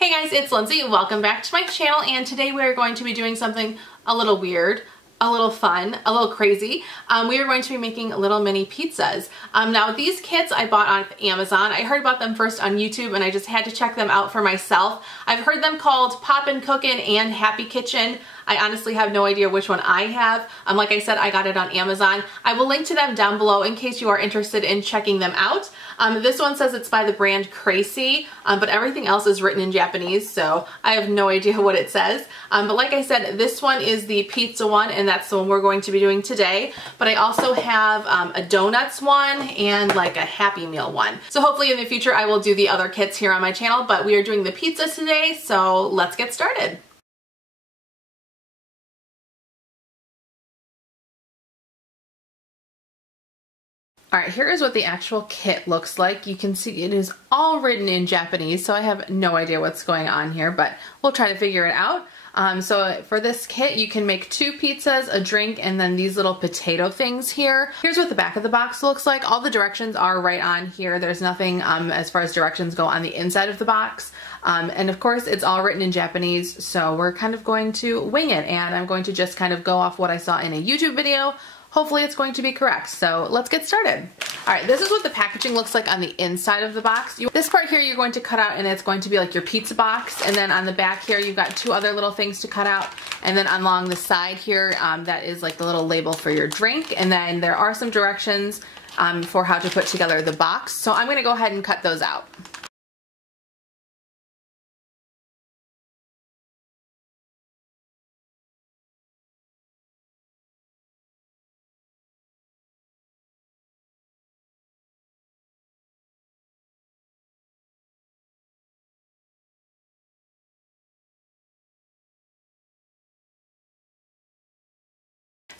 Hey guys, it's Lindsay. Welcome back to my channel, and today we are going to be doing something a little weird, a little fun, a little crazy. We are going to be making little mini pizzas. Now these kits I bought on Amazon. I heard about them first on YouTube and I just had to check them out for myself. I've heard them called Popin Cookin and Happy Kitchen. I honestly have no idea which one I have. Like I said, I got it on Amazon. I will link to them down below in case you are interested in checking them out. This one says it's by the brand Kracie, but everything else is written in Japanese, so I have no idea what it says. But like I said, this one is the pizza one, and that's the one we're going to be doing today. But I also have a donuts one and like a Happy Meal one. So hopefully in the future I will do the other kits here on my channel, but we are doing the pizza today, so let's get started. Alright, here is what the actual kit looks like. You can see it is all written in Japanese, so I have no idea what's going on here, but we'll try to figure it out. So for this kit, you can make 2 pizzas, a drink, and then these little potato things here. Here's what the back of the box looks like. All the directions are right on here. There's nothing as far as directions go on the inside of the box. And of course, it's all written in Japanese, so we're kind of going to wing it, and I'm going to just kind of go off what I saw in a YouTube video. Hopefully it's going to be correct, so let's get started. Alright, this is what the packaging looks like on the inside of the box. This part here you're going to cut out, and it's going to be like your pizza box, and then on the back here you've got 2 other little things to cut out, and then along the side here that is like the little label for your drink, and then there are some directions for how to put together the box, so I'm going to go ahead and cut those out.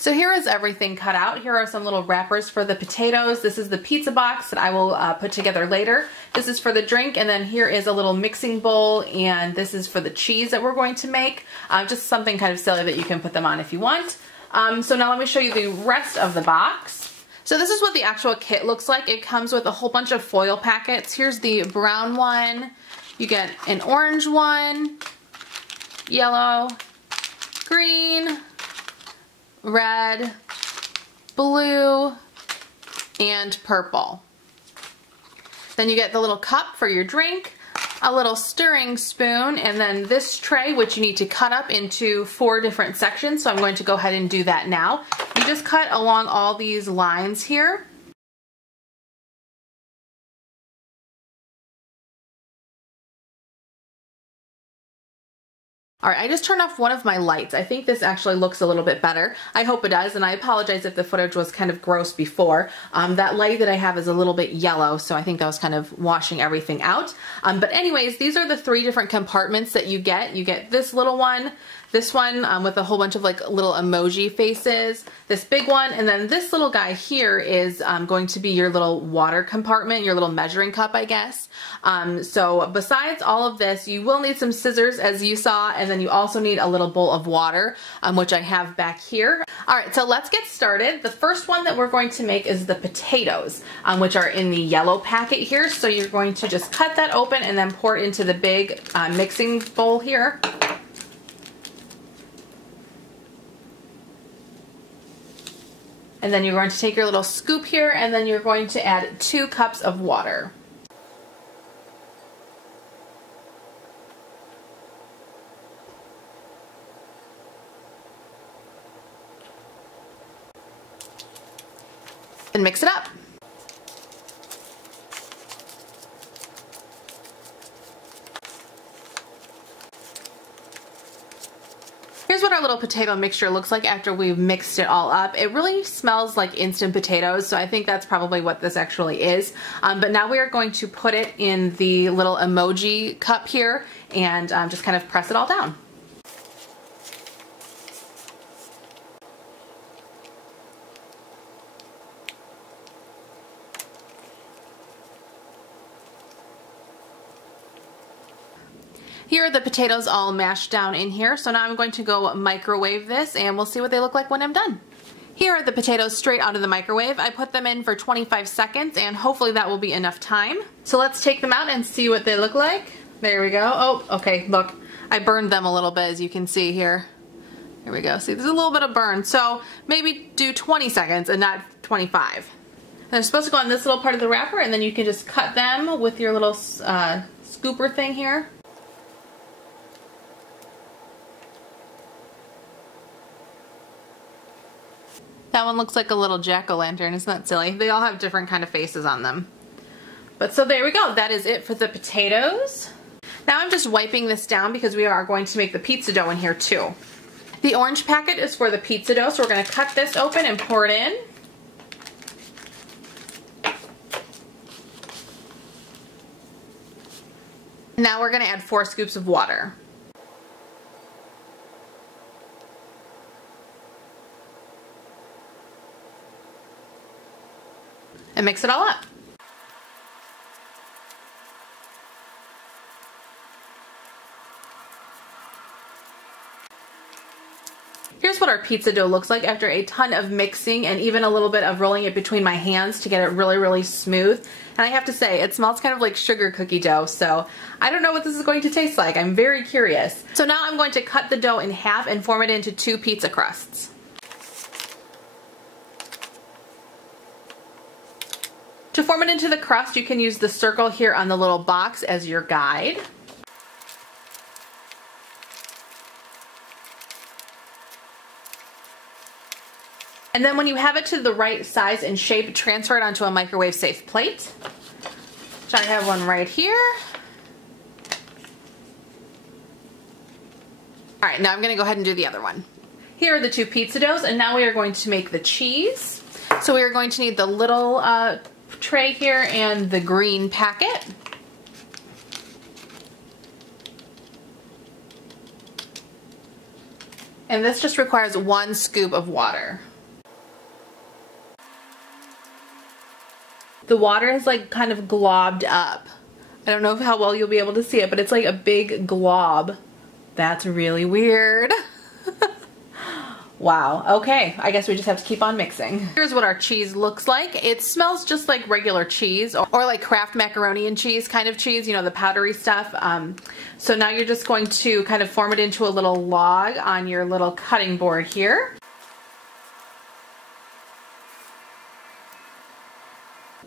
So here is everything cut out. Here are some little wrappers for the potatoes. This is the pizza box that I will put together later. This is for the drink, and then here is a little mixing bowl, and this is for the cheese that we're going to make. Just something kind of silly that you can put them on if you want. So now let me show you the rest of the box. So this is what the actual kit looks like. It comes with a whole bunch of foil packets. Here's the brown one. You get an orange one, yellow, green, red, blue, and purple. Then you get the little cup for your drink, a little stirring spoon, and then this tray, which you need to cut up into 4 different sections, so I'm going to go ahead and do that now. You just cut along all these lines here. Alright, I just turned off one of my lights. I think this actually looks a little bit better. I hope it does, and I apologize if the footage was kind of gross before. That light that I have is a little bit yellow, so I think that was kind of washing everything out. But anyways, these are the 3 different compartments that you get. You get this little one, this one with a whole bunch of like little emoji faces, this big one, and then this little guy here is going to be your little water compartment, your little measuring cup, I guess. So besides all of this, you will need some scissors, as you saw, and then you also need a little bowl of water, which I have back here. Alright, so let's get started. The first one that we're going to make is the potatoes, which are in the yellow packet here. So you're going to just cut that open and then pour it into the big mixing bowl here. And then you're going to take your little scoop here, and then you're going to add 2 cups of water. And mix it up. Here's what our little potato mixture looks like after we've mixed it all up. It really smells like instant potatoes, so I think that's probably what this actually is. But now we are going to put it in the little emoji cup here and just kind of press it all down. Here are the potatoes all mashed down in here, so now I'm going to go microwave this and we'll see what they look like when I'm done. Here are the potatoes straight out of the microwave. I put them in for 25 seconds and hopefully that will be enough time. So let's take them out and see what they look like. There we go. Oh, okay, look. I burned them a little bit, as you can see here. Here we go. See, there's a little bit of burn. So maybe do 20 seconds and not 25. And they're supposed to go on this little part of the wrapper, and then you can just cut them with your little scooper thing here. That one looks like a little jack-o'-lantern. Isn't that silly? They all have different kind of faces on them. But so there we go. That is it for the potatoes. Now I'm just wiping this down because we are going to make the pizza dough in here too. The orange packet is for the pizza dough, so we're going to cut this open and pour it in. Now we're going to add 4 scoops of water. And mix it all up. Here's what our pizza dough looks like after a ton of mixing and even a little bit of rolling it between my hands to get it really, really smooth. And I have to say, it smells kind of like sugar cookie dough, so I don't know what this is going to taste like. I'm very curious. So now I'm going to cut the dough in half and form it into 2 pizza crusts. To form it into the crust, you can use the circle here on the little box as your guide. And then when you have it to the right size and shape, transfer it onto a microwave safe plate. So I have one right here. All right, now I'm gonna go ahead and do the other one. Here are the 2 pizza doughs, and now we are going to make the cheese. So we are going to need the little tray here and the green packet. And this just requires 1 scoop of water. The water is like kind of globbed up. I don't know how well you'll be able to see it, but it's like a big glob. That's really weird. Wow, okay, I guess we just have to keep on mixing. Here's what our cheese looks like. It smells just like regular cheese or like Kraft macaroni and cheese kind of cheese, you know, the powdery stuff. So now you're just going to kind of form it into a little log on your little cutting board here.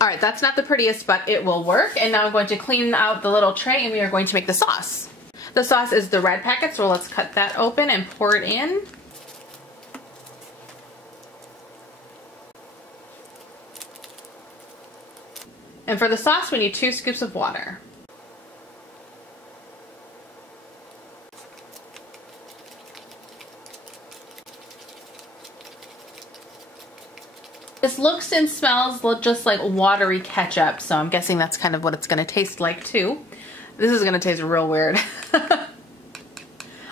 All right, that's not the prettiest, but it will work. And now I'm going to clean out the little tray and we are going to make the sauce. The sauce is the red packet, so let's cut that open and pour it in. And for the sauce, we need 2 scoops of water. This looks and smells just like watery ketchup, so I'm guessing that's kind of what it's going to taste like too. This is going to taste real weird.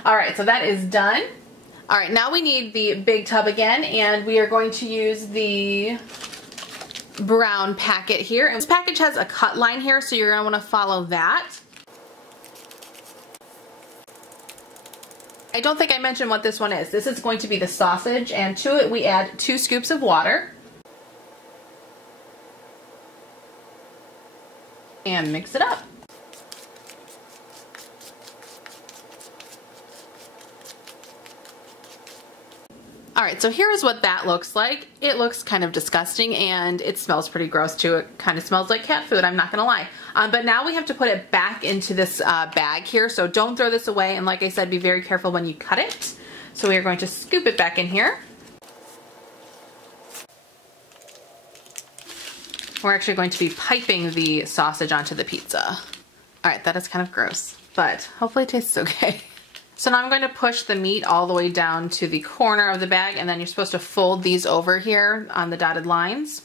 Alright, so that is done. Alright, now we need the big tub again, and we are going to use the brown packet here. And this package has a cut line here, so you're going to want to follow that. I don't think I mentioned what this one is. This is going to be the sausage, and to it we add 2 scoops of water. And mix it up. Alright, so here's what that looks like. It looks kind of disgusting and it smells pretty gross too. It kind of smells like cat food, I'm not gonna lie. But now we have to put it back into this bag here, so don't throw this away, and like I said, be very careful when you cut it. So we are going to scoop it back in here. We're actually going to be piping the sausage onto the pizza. Alright, that is kind of gross, but hopefully it tastes okay. So now I'm going to push the meat all the way down to the corner of the bag, and then you're supposed to fold these over here on the dotted lines.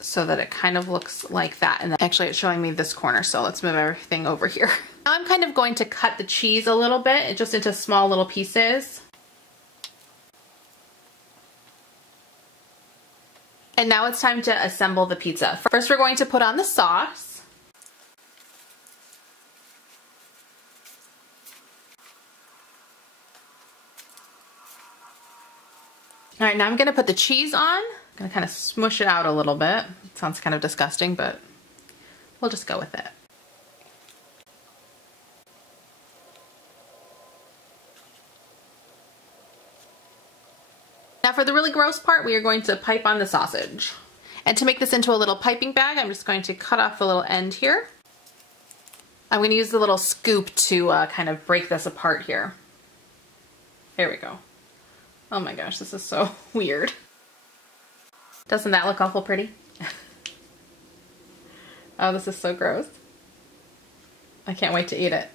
So that it kind of looks like that. And then actually it's showing me this corner, so let's move everything over here. Now I'm kind of going to cut the cheese a little bit, just into small little pieces. And now it's time to assemble the pizza. First we're going to put on the sauce. All right, now I'm going to put the cheese on. I'm gonna kind of smush it out a little bit. It sounds kind of disgusting, but we'll just go with it. Now for the really gross part, we are going to pipe on the sausage. And to make this into a little piping bag, I'm just going to cut off the little end here. I'm going to use the little scoop to kind of break this apart here. There we go. Oh my gosh, this is so weird. Doesn't that look awful pretty? Oh, this is so gross. I can't wait to eat it.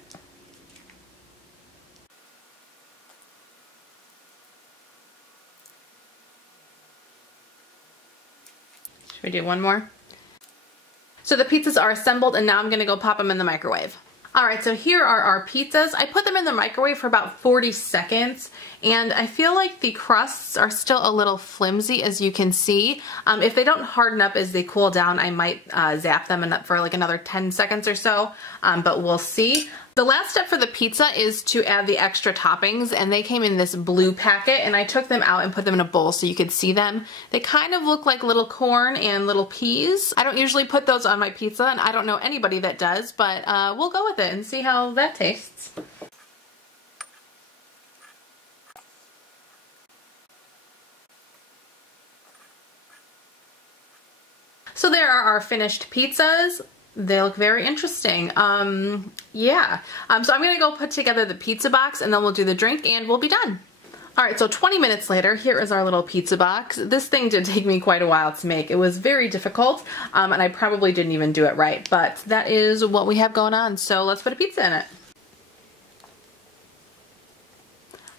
Should we do one more? So the pizzas are assembled and now I'm gonna go pop them in the microwave. All right, so here are our pizzas. I put them in the microwave for about 40 seconds and I feel like the crusts are still a little flimsy, as you can see. If they don't harden up as they cool down, I might zap them for like another 10 seconds or so, but we'll see. The last step for the pizza is to add the extra toppings, and they came in this blue packet and I took them out and put them in a bowl so you could see them. They kind of look like little corn and little peas. I don't usually put those on my pizza and I don't know anybody that does, but we'll go with it and see how that tastes. So there are our finished pizzas. They look very interesting. Yeah. So I'm gonna go put together the pizza box and then we'll do the drink and we'll be done. All right, so 20 minutes later, here is our little pizza box. This thing did take me quite a while to make. It was very difficult, and I probably didn't even do it right, but that is what we have going on. So let's put a pizza in it.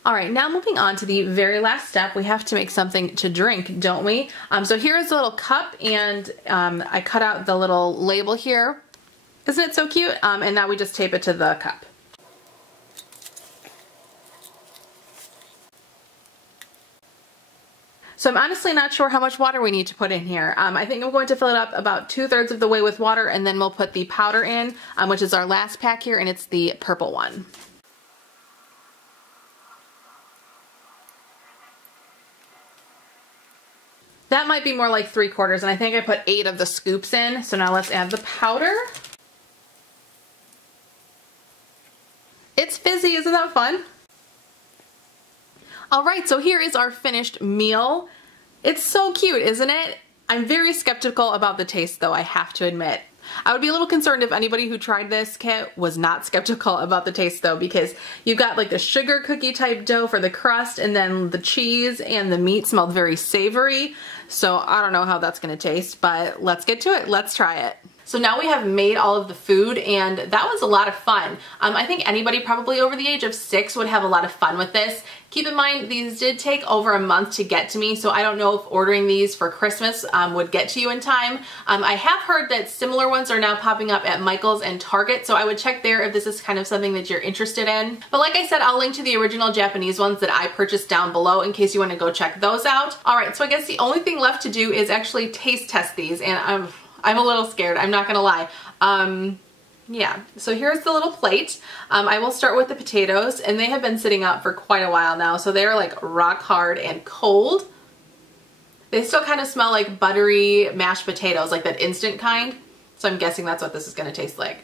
All right, now moving on to the very last step, we have to make something to drink, don't we? So here's a little cup, and I cut out the little label here. Isn't it so cute? And now we just tape it to the cup. So I'm honestly not sure how much water we need to put in here. I think I'm going to fill it up about 2/3 of the way with water, and then we'll put the powder in, which is our last pack here, and it's the purple one. That might be more like 3/4, and I think I put 8 of the scoops in. So now let's add the powder. It's fizzy, isn't that fun? All right, so here is our finished meal. It's so cute, isn't it? I'm very skeptical about the taste though, I have to admit. I would be a little concerned if anybody who tried this kit was not skeptical about the taste though, because you've got like the sugar cookie type dough for the crust, and then the cheese and the meat smelled very savory. So I don't know how that's gonna taste, but let's get to it. Let's try it. So now we have made all of the food, and that was a lot of fun. I think anybody probably over the age of 6 would have a lot of fun with this. Keep in mind, these did take over a month to get to me, so I don't know if ordering these for Christmas would get to you in time. I have heard that similar ones are now popping up at Michael's and Target, so I would check there if this is kind of something that you're interested in. But like I said, I'll link to the original Japanese ones that I purchased down below in case you want to go check those out. All right, so I guess the only thing left to do is actually taste test these, and I'm a little scared, I'm not gonna lie. Yeah, so here's the little plate. I will start with the potatoes, and they have been sitting out for quite a while now, so they're like rock hard and cold. They still kind of smell like buttery mashed potatoes, like that instant kind. So I'm guessing that's what this is gonna taste like.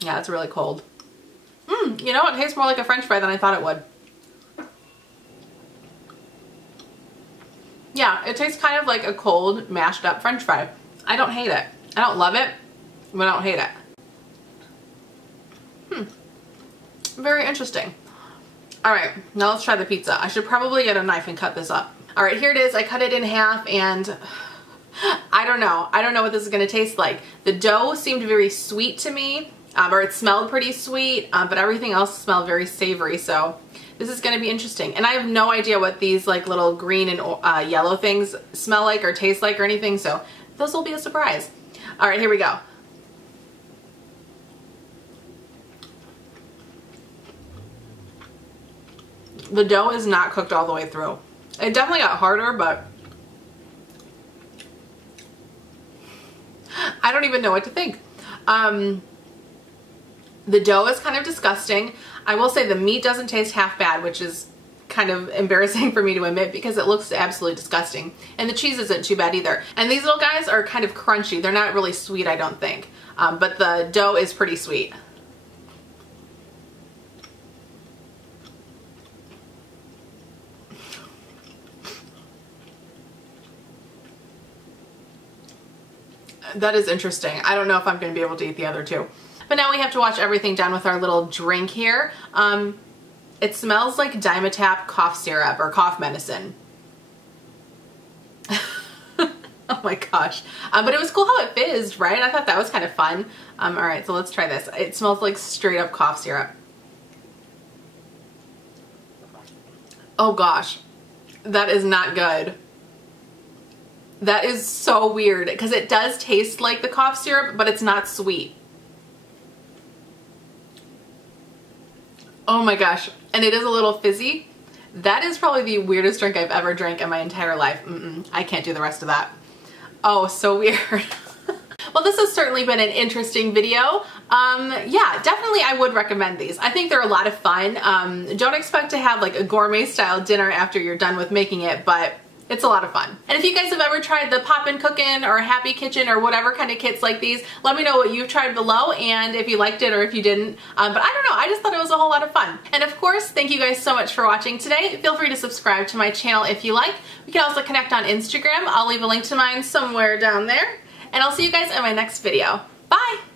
Yeah, it's really cold. You know, it tastes more like a French fry than I thought it would. Yeah, it tastes kind of like a cold, mashed up French fry. I don't hate it. I don't love it, but I don't hate it. Very interesting. All right, now let's try the pizza. I should probably get a knife and cut this up. All right, here it is. I cut it in half, and I don't know. I don't know what this is gonna taste like. The dough seemed very sweet to me, or it smelled pretty sweet, but everything else smelled very savory, so this is gonna be interesting. And I have no idea what these like little green and yellow things smell like or taste like or anything, so those will be a surprise. All right, here we go. The dough is not cooked all the way through. It definitely got harder, but I don't even know what to think. The dough is kind of disgusting. I will say the meat doesn't taste half bad, which is kind of embarrassing for me to admit because it looks absolutely disgusting. And the cheese isn't too bad either. And these little guys are kind of crunchy. They're not really sweet, I don't think. But the dough is pretty sweet. That is interesting. I don't know if I'm going to be able to eat the other two. But now we have to wash everything down with our little drink here. It smells like Dimetapp cough syrup or cough medicine. Oh my gosh. But it was cool how it fizzed, right? I thought that was kind of fun. All right, so let's try this. It smells like straight up cough syrup. Oh gosh, that is not good. That is so weird because it does taste like the cough syrup, but it's not sweet. Oh my gosh, and it is a little fizzy. That is probably the weirdest drink I've ever drank in my entire life. I can't do the rest of that. Oh, so weird. Well, this has certainly been an interesting video. Yeah, definitely I would recommend these. I think they're a lot of fun. Don't expect to have like a gourmet style dinner after you're done with making it, but it's a lot of fun. And if you guys have ever tried the Popin Cookin or Happy Kitchen or whatever kind of kits like these, let me know what you've tried below and if you liked it or if you didn't. But I don't know, I just thought it was a whole lot of fun. And of course, thank you guys so much for watching today. Feel free to subscribe to my channel if you like. We can also connect on Instagram. I'll leave a link to mine somewhere down there. And I'll see you guys in my next video. Bye!